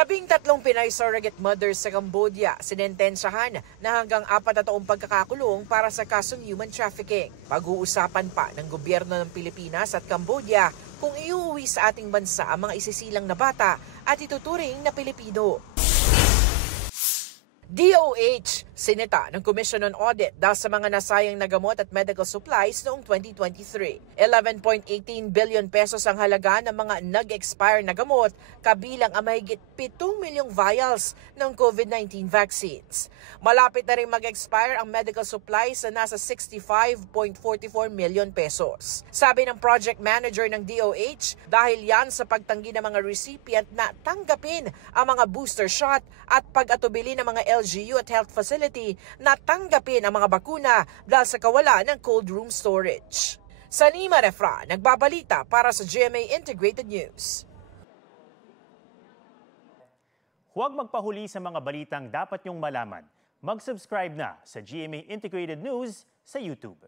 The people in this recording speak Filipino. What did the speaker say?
13 Pinay surrogate mothers sa Cambodia sinentensyahan na hanggang 4 na taong pagkakakulong para sa kasong human trafficking. Pag-uusapan pa ng gobyerno ng Pilipinas at Cambodia kung iuuwi sa ating bansa ang mga isisilang na bata at ituturing na Pilipino. DOH, sinita ng Commission on Audit dahil sa mga nasayang na gamot at medical supplies noong 2023. 11.18 billion pesos ang halaga ng mga nag-expire na gamot, kabilang ang mahigit 7 milyong vials ng COVID-19 vaccines. Malapit na rin mag-expire ang medical supplies na nasa 65.44 million pesos. Sabi ng project manager ng DOH, dahil yan sa pagtanggi ng mga recipient na tanggapin ang mga booster shot at pag-atubili ng mga LGU at health facility na tanggapin ang mga bakuna dahil sa kawalan ng cold room storage. Sanima Refra, nagbabalita para sa GMA Integrated News. Huwag magpahuli sa mga balitang dapat niyong malaman. Mag-subscribe na sa GMA Integrated News sa YouTube.